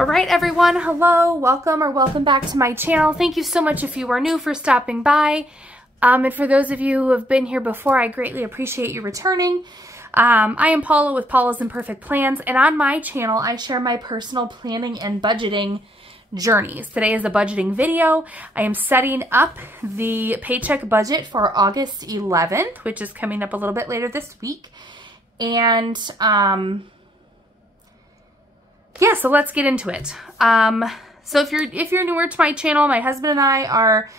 All right, everyone, hello, welcome or welcome back to my channel. Thank you so much if you are new for stopping by. And for those of you who have been here before, I greatly appreciate you returning. I am Paula with Paula's Imperfect Plans, and on my channel, I share my personal planning and budgeting journeys. Today is a budgeting video. I am setting up the paycheck budget for August 11th, which is coming up a little bit later this week. And yeah, so let's get into it. So if you're newer to my channel, my husband and I are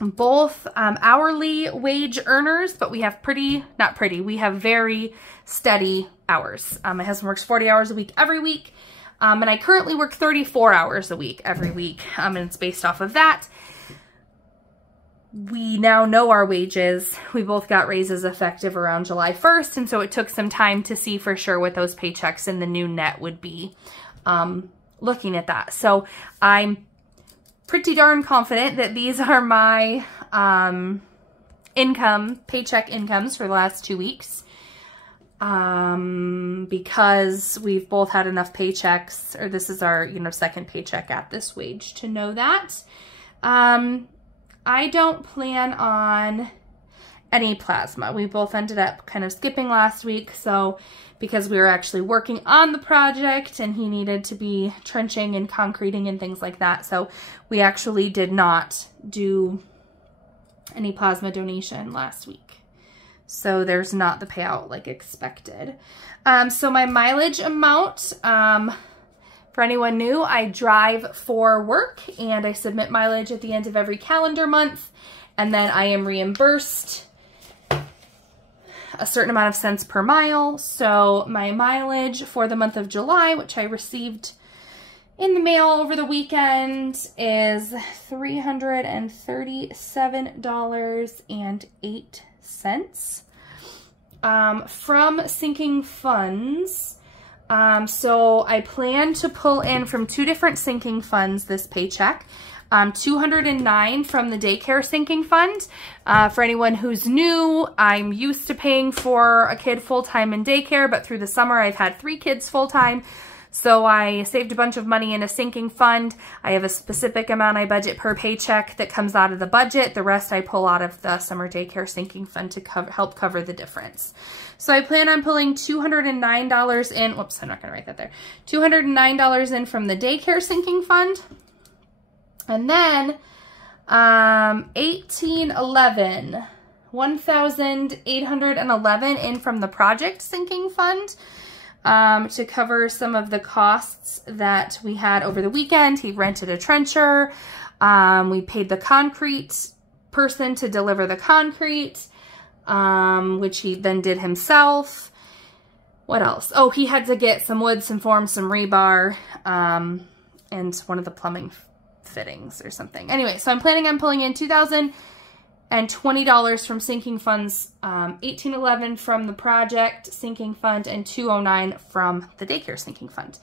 both hourly wage earners, but we have we have very steady hours. My husband works 40 hours a week every week, and I currently work 34 hours a week every week, and it's based off of that. We now know our wages. We both got raises effective around July 1st, and so it took some time to see for sure what those paychecks in the new net would be, looking at that. So I'm pretty darn confident that these are my paycheck incomes for the last 2 weeks, because we've both had enough paychecks, or this is our second paycheck at this wage to know that. I don't plan on any plasma. We both ended up kind of skipping last week, so because we were actually working on the project and he needed to be trenching and concreting and things like that, so we actually did not do any plasma donation last week. So there's not the payout like expected. So my mileage amount, for anyone new, I drive for work and I submit mileage at the end of every calendar month, and then I am reimbursed a certain amount of cents per mile. So my mileage for the month of July, which I received in the mail over the weekend, is $337.08 from sinking funds. So I plan to pull in from 2 different sinking funds this paycheck. $209 from the daycare sinking fund. For anyone who's new, I'm used to paying for a kid full-time in daycare, but through the summer I've had 3 kids full-time. So I saved a bunch of money in a sinking fund. I have a specific amount I budget per paycheck that comes out of the budget. The rest I pull out of the summer daycare sinking fund to help cover the difference. So I plan on pulling $209 in. Whoops, I'm not going to write that there. $209 in from the daycare sinking fund. And then $1,811 in from the project sinking fund, to cover some of the costs that we had over the weekend. He rented a trencher. We paid the concrete person to deliver the concrete, which he then did himself. What else? Oh, he had to get some wood, some forms, some rebar, and one of the plumbing fittings or something. Anyway, so I'm planning on pulling in $2,020 from sinking funds, $1,811 from the project sinking fund, and $209 from the daycare sinking fund.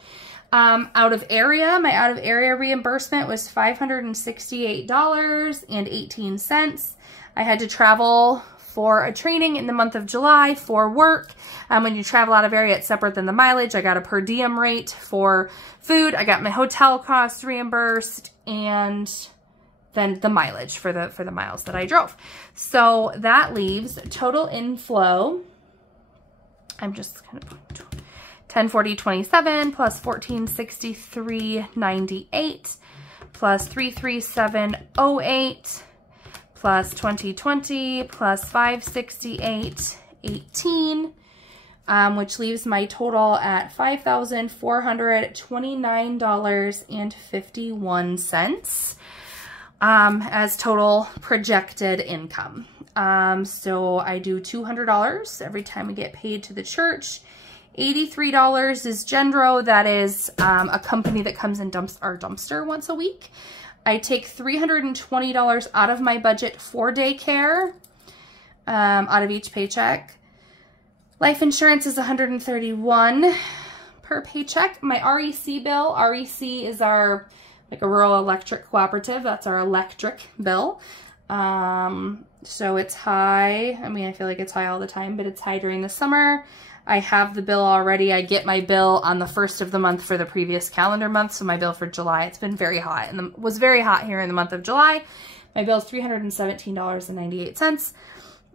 Out of area, my out of area reimbursement was $568.18. I had to travel for a training in the month of July for work. When you travel out of area, it's separate than the mileage. I got a per diem rate for food. I got my hotel costs reimbursed, and then the mileage for the miles that I drove. So that leaves total inflow. I'm just kind of $1040.27 plus $1463.98 plus $337.08 plus $2020 plus $568.18, which leaves my total at $5,429.51 as total projected income. So I do $200 every time we get paid to the church. $83 is Gendro. That is a company that comes and dumps our dumpster once a week. I take $320 out of my budget for daycare, out of each paycheck. Life insurance is $131 per paycheck. My REC bill, REC is our, like a rural electric cooperative. That's our electric bill. So it's high. I mean, I feel like it's high all the time, but it's high during the summer. I have the bill already. I get my bill on the 1st of the month for the previous calendar month. So my bill for July, it's been very hot and was very hot here in the month of July. My bill is $317.98.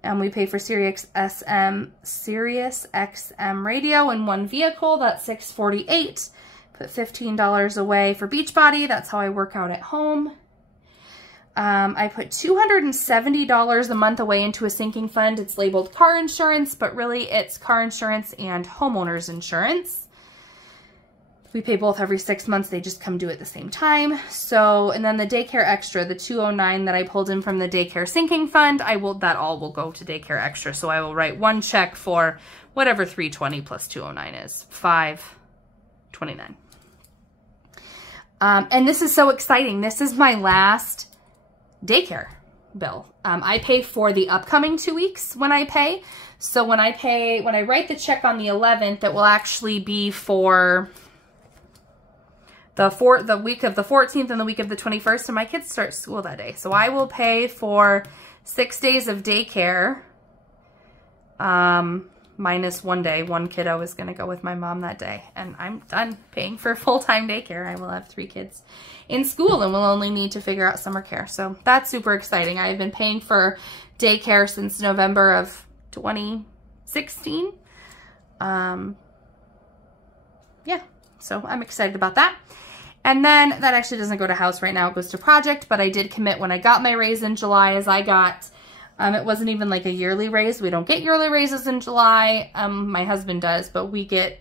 And we pay for Sirius XM radio in one vehicle. That's $648. Put $15 away for Beachbody. That's how I work out at home. I put $270 a month away into a sinking fund. It's labeled car insurance, but really it's car insurance and homeowner's insurance. We pay both every 6 months. They just come due at the same time. So, and then the daycare extra, the $209 that I pulled in from the daycare sinking fund, that all will go to daycare extra. So I will write one check for whatever $320 plus $209 is, $529. And this is so exciting. This is my last daycare bill. I pay for the upcoming 2 weeks when I pay. So when I write the check on the 11th, it will actually be for the week of the 14th and the week of the 21st, and my kids start school that day. So I will pay for 6 days of daycare, minus 1 day. One kiddo is going to go with my mom that day, and I'm done paying for full-time daycare. I will have 3 kids in school and will only need to figure out summer care. So that's super exciting. I've been paying for daycare since November of 2016. Yeah, so I'm excited about that. And then that actually doesn't go to house right now. It goes to project, but I did commit when I got my raise in July, as I got, it wasn't even like a yearly raise. We don't get yearly raises in July. My husband does, but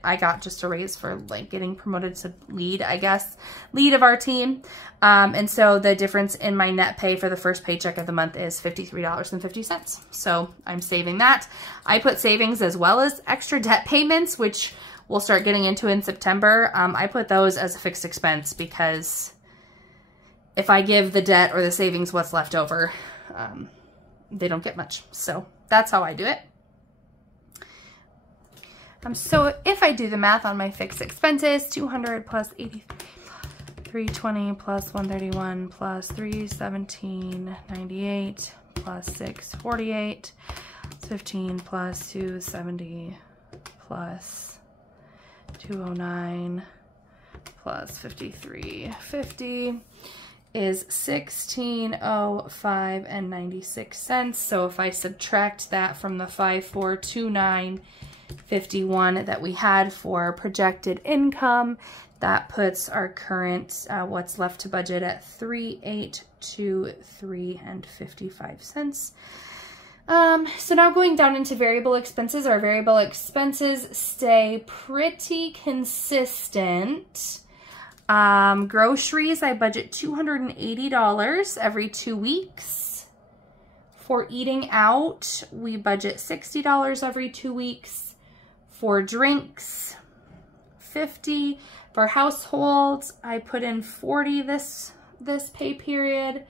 I got just a raise for like getting promoted to lead, I guess, lead of our team. And so the difference in my net pay for the first paycheck of the month is $53.50. So I'm saving that. I put savings as well as extra debt payments, which we'll start getting into in September. I put those as a fixed expense because if I give the debt or the savings what's left over, they don't get much. So that's how I do it. So if I do the math on my fixed expenses, 200 plus 83, 320 plus 131 plus 317.98 plus 648, 15 plus 270 plus 209 plus 53.50 is $16.05.96. So if I subtract that from the $5,429.51 that we had for projected income, that puts our current what's left to budget at $3,823.55. So now going down into variable expenses, our variable expenses stay pretty consistent. Groceries, I budget $280 every 2 weeks. For eating out, we budget $60 every 2 weeks. For drinks, $50. For households, I put in $40 this pay period.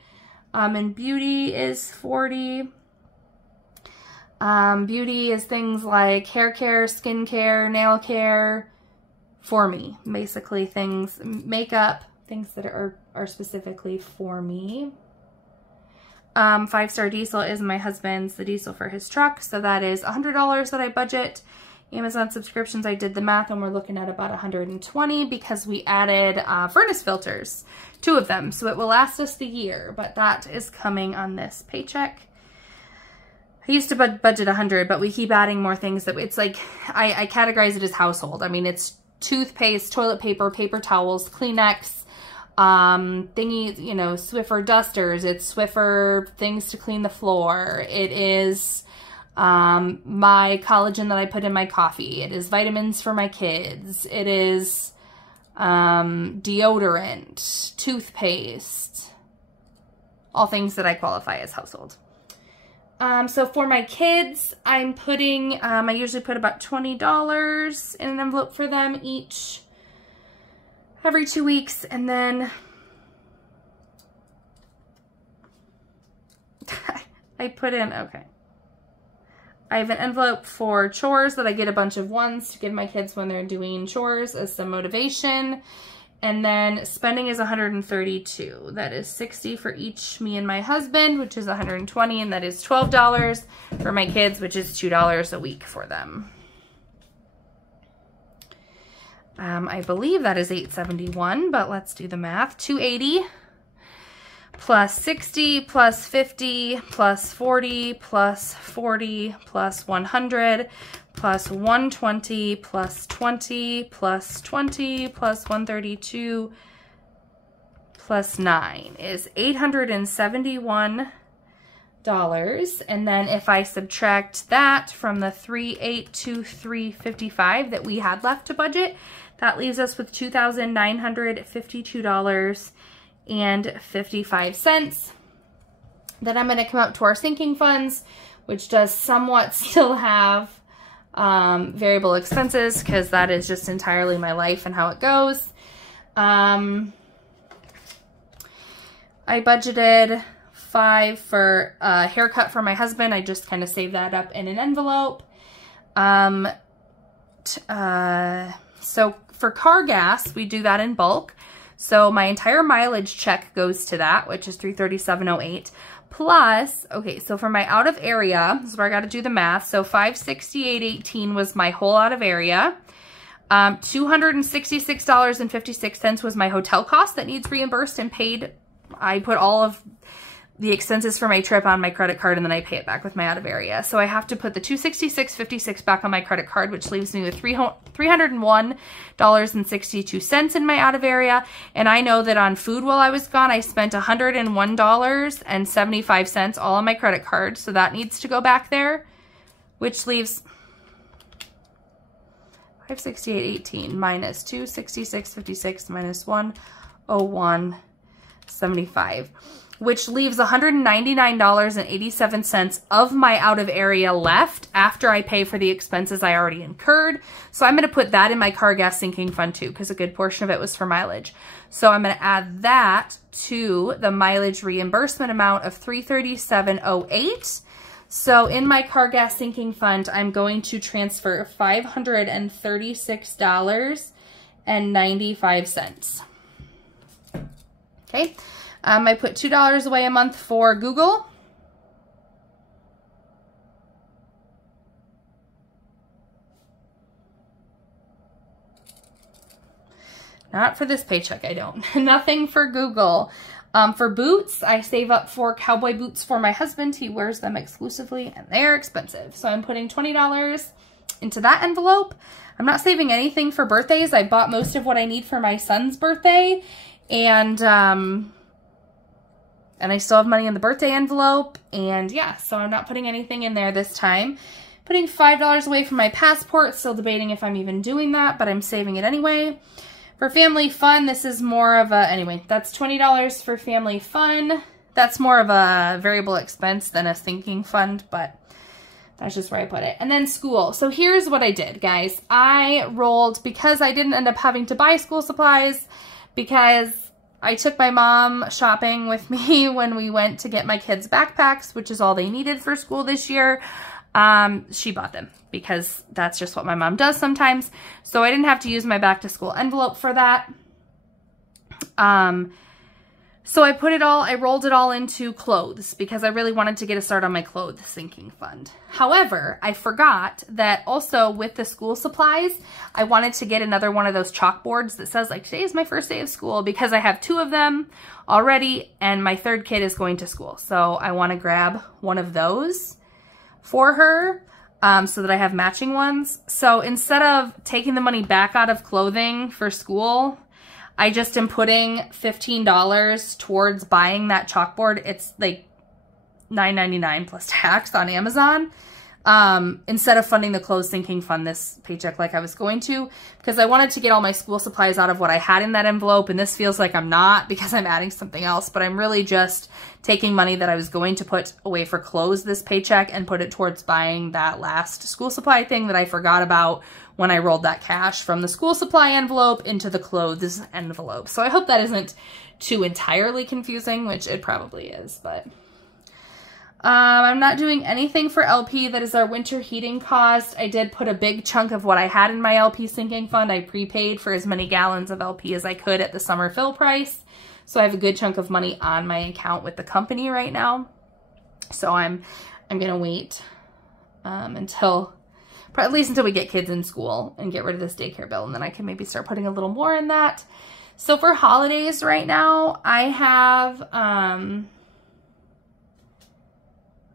And beauty is $40. Beauty is things like hair care, skin care, nail care for me. Basically things, makeup, things that are specifically for me. 5-star diesel is my husband's, the diesel for his truck. So that is $100 that I budget. Amazon subscriptions, I did the math and we're looking at about $120 because we added furnace filters, 2 of them. So it will last us the year, but that is coming on this paycheck. I used to budget $100, but we keep adding more things that it's like, I categorize it as household. I mean, it's toothpaste, toilet paper, paper towels, Kleenex, thingy, you know, Swiffer dusters. It's Swiffer things to clean the floor. It is my collagen that I put in my coffee. It is vitamins for my kids. It is deodorant, toothpaste, all things that I qualify as household. So for my kids, I'm putting, I usually put about $20 in an envelope for them each every 2 weeks. And then I put in, okay. I have an envelope for chores that I get a bunch of ones to give my kids when they're doing chores as some motivation. And then spending is $132. That is $60 for each me and my husband, which is $120, and that is $12 for my kids, which is $2 a week for them. I believe that is $871, but let's do the math. $280 plus 60 plus 50 plus 40 plus 40 plus 100 plus 120 plus 20 plus 20 plus 132 plus 9 is $871. And then if I subtract that from the $3,823.55 that we had left to budget, that leaves us with $2,952.55. Then I'm going to come up to our sinking funds, which does somewhat still have variable expenses, because that is just entirely my life and how it goes. I budgeted $5 for a haircut for my husband. I just kind of saved that up in an envelope. So for car gas, we do that in bulk. So my entire mileage check goes to that, which is $337.08. Plus, okay, so for my out of area, this is where I got to do the math. So $568.18 was my whole out of area. $266.56 was my hotel cost that needs reimbursed and paid. I put all of the expenses for my trip on my credit card, and then I pay it back with my out of area. So I have to put the $266.56 back on my credit card, which leaves me with $301.62 in my out of area. And I know that on food while I was gone, I spent $101.75 all on my credit card. So that needs to go back there, which leaves $568.18 minus $266.56 minus $101.75. which leaves $199.87 of my out of area left after I pay for the expenses I already incurred. So I'm going to put that in my car gas sinking fund too, because a good portion of it was for mileage. So I'm going to add that to the mileage reimbursement amount of $337.08. So in my car gas sinking fund, I'm going to transfer $536.95. Okay. I put $2 away a month for Google. Not for this paycheck, I don't. Nothing for Google. For boots, I save up for cowboy boots for my husband. He wears them exclusively, and they're expensive. So I'm putting $20 into that envelope. I'm not saving anything for birthdays. I bought most of what I need for my son's birthday, and I still have money in the birthday envelope, and yeah, so I'm not putting anything in there this time. Putting $5 away from my passport, still debating if I'm even doing that, but I'm saving it anyway. For family fun, this is more of a, anyway, that's $20 for family fun. That's more of a variable expense than a sinking fund, but that's just where I put it. And then school. So here's what I did, guys. I rolled, because I didn't end up having to buy school supplies, because I took my mom shopping with me when we went to get my kids backpacks, which is all they needed for school this year. She bought them because that's just what my mom does sometimes. So I didn't have to use my back to school envelope for that. So I rolled it all into clothes because I really wanted to get a start on my clothes sinking fund. However, I forgot that also with the school supplies, I wanted to get another one of those chalkboards that says like, today is my first day of school, because I have 2 of them already and my 3rd kid is going to school. So I want to grab one of those for her so that I have matching ones. So instead of taking the money back out of clothing for school, I just am putting $15 towards buying that chalkboard. It's like $9.99 plus tax on Amazon. Instead of funding the clothes sinking fund this paycheck like I was going to, because I wanted to get all my school supplies out of what I had in that envelope, and this feels like I'm not because I'm adding something else, but I'm really just taking money that I was going to put away for clothes this paycheck and put it towards buying that last school supply thing that I forgot about when I rolled that cash from the school supply envelope into the clothes envelope. So I hope that isn't too entirely confusing, which it probably is, but I'm not doing anything for LP. That is our winter heating cost. I did put a big chunk of what I had in my LP sinking fund. I prepaid for as many gallons of LP as I could at the summer fill price. So I have a good chunk of money on my account with the company right now. So I'm going to wait until at least until we get kids in school and get rid of this daycare bill, and then I can maybe start putting a little more in that. So for holidays right now, I have, I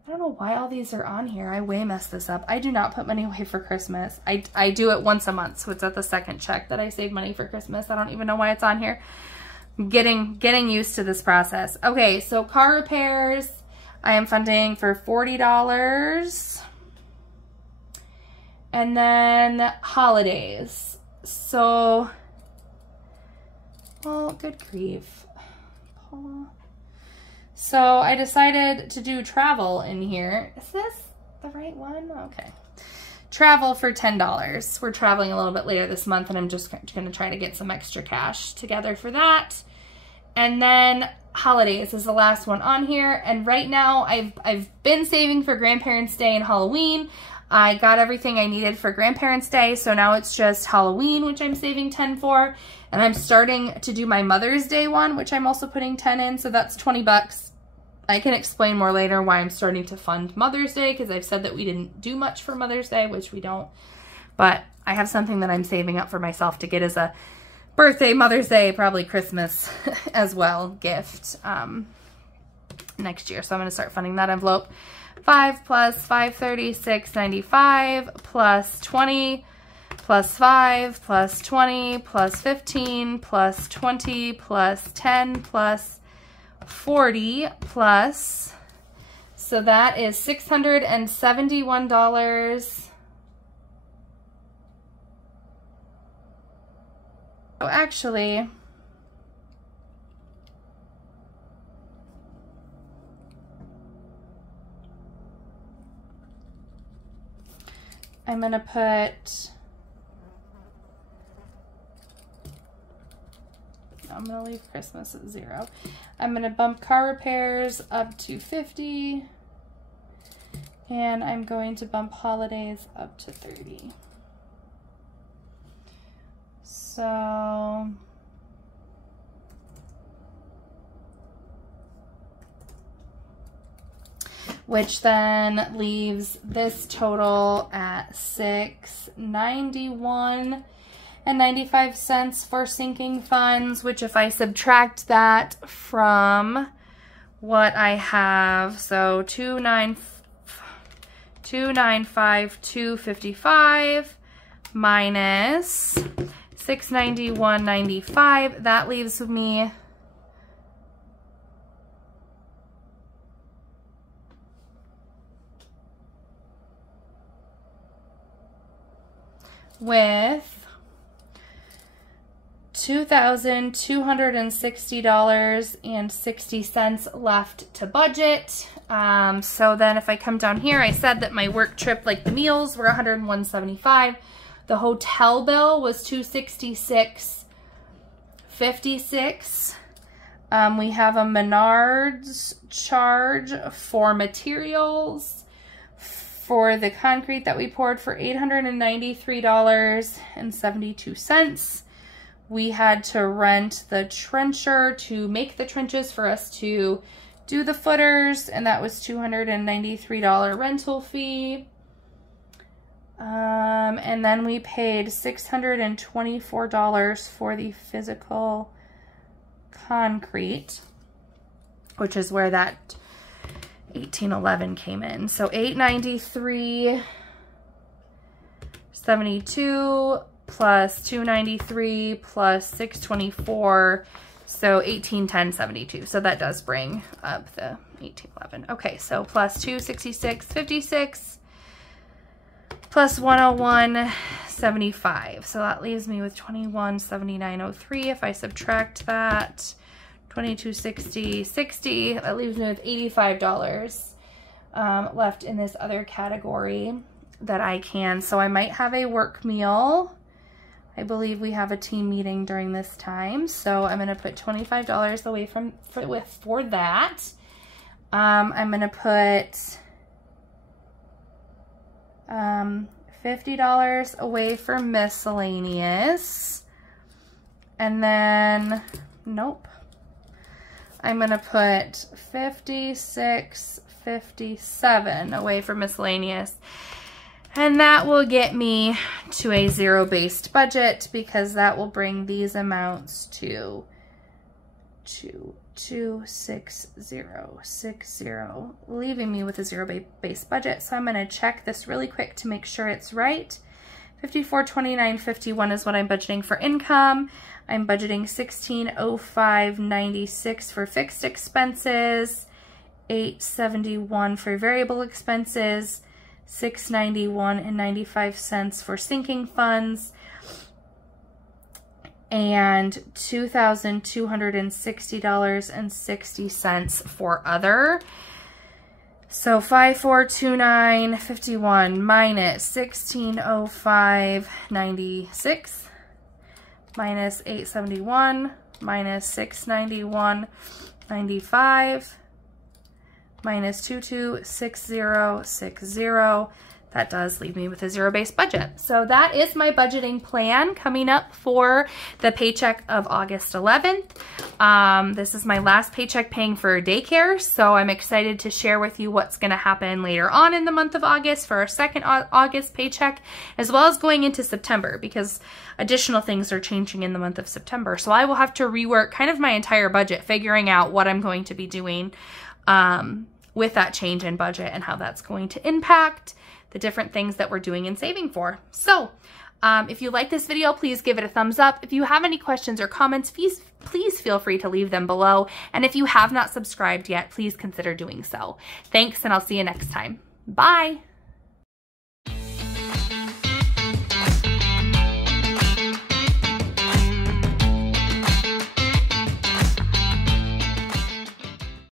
don't know why all these are on here. I way messed this up. I do not put money away for Christmas. I do it once a month, so it's at the second check that I save money for Christmas. I don't even know why it's on here. I'm getting used to this process. Okay, so car repairs, I am funding for $40. And then holidays. So, well, good grief. So I decided to do travel in here. Is this the right one? Okay. Travel for $10. We're traveling a little bit later this month, and I'm just going to try to get some extra cash together for that. And then holidays is the last one on here. And right now I've been saving for Grandparents' Day and Halloween. I got everything I needed for Grandparents' Day, so now it's just Halloween, which I'm saving 10 for. And I'm starting to do my Mother's Day one, which I'm also putting 10 in, so that's 20 bucks. I can explain more later why I'm starting to fund Mother's Day, because I've said that we didn't do much for Mother's Day, which we don't. But I have something that I'm saving up for myself to get as a birthday, Mother's Day, probably Christmas as well, gift next year. So I'm going to start funding that envelope. 5 plus 536.95 plus 20 plus 5 plus 20 plus 15 plus 20 plus 10 plus 40 plus, so that is $671. Oh, actually, I'm going to put, I'm going to leave Christmas at 0. I'm going to bump car repairs up to 50. And I'm going to bump holidays up to 30. So, which then leaves this total at $691.95 for sinking funds, which if I subtract that from what I have, so $295,255 minus $691.95, that leaves me with $2,260.60 left to budget. So then if I come down here, I said that my work trip, like the meals, were $101.75. The hotel bill was $266.56. We have a Menards charge for materials for the concrete that we poured for $893.72. We had to rent the trencher to make the trenches for us to do the footers, and that was $293 rental fee. And then we paid $624 for the physical concrete, which is where that 1811 came in. So $893.72 plus $293 plus $624, so $1810.72. So that does bring up the 1811. Okay, so plus $266.56 plus $101.75. So that leaves me with $2179.03. If I subtract that, $2260.60, that leaves me with $85 left in this other category that I can. So I might have a work meal. I believe we have a team meeting during this time, so I'm going to put $25 away for that. I'm going to put $50 away for miscellaneous, and then nope, I'm going to put $56.57 away for miscellaneous. And that will get me to a zero-based budget, because that will bring these amounts to 26060, leaving me with a zero-based budget. So I'm going to check this really quick to make sure it's right. $5429.51 is what I'm budgeting for income. I'm budgeting $1605.96 for fixed expenses, $871 for variable expenses, $691.95 for sinking funds, and $2,260.60 for other. So 5429.51 minus 1605.96 minus 871 minus 691.95 minus 226060. That does leave me with a zero-based budget. So that is my budgeting plan coming up for the paycheck of August 11th. This is my last paycheck paying for daycare, so I'm excited to share with you what's going to happen later on in the month of August for our second August paycheck, as well as going into September, because additional things are changing in the month of September. So I will have to rework kind of my entire budget, figuring out what I'm going to be doing with that change in budget and how that's going to impact the different things that we're doing and saving for. So if you like this video, please give it a thumbs up. If you have any questions or comments, please feel free to leave them below. And if you have not subscribed yet, please consider doing so. Thanks, and I'll see you next time. Bye.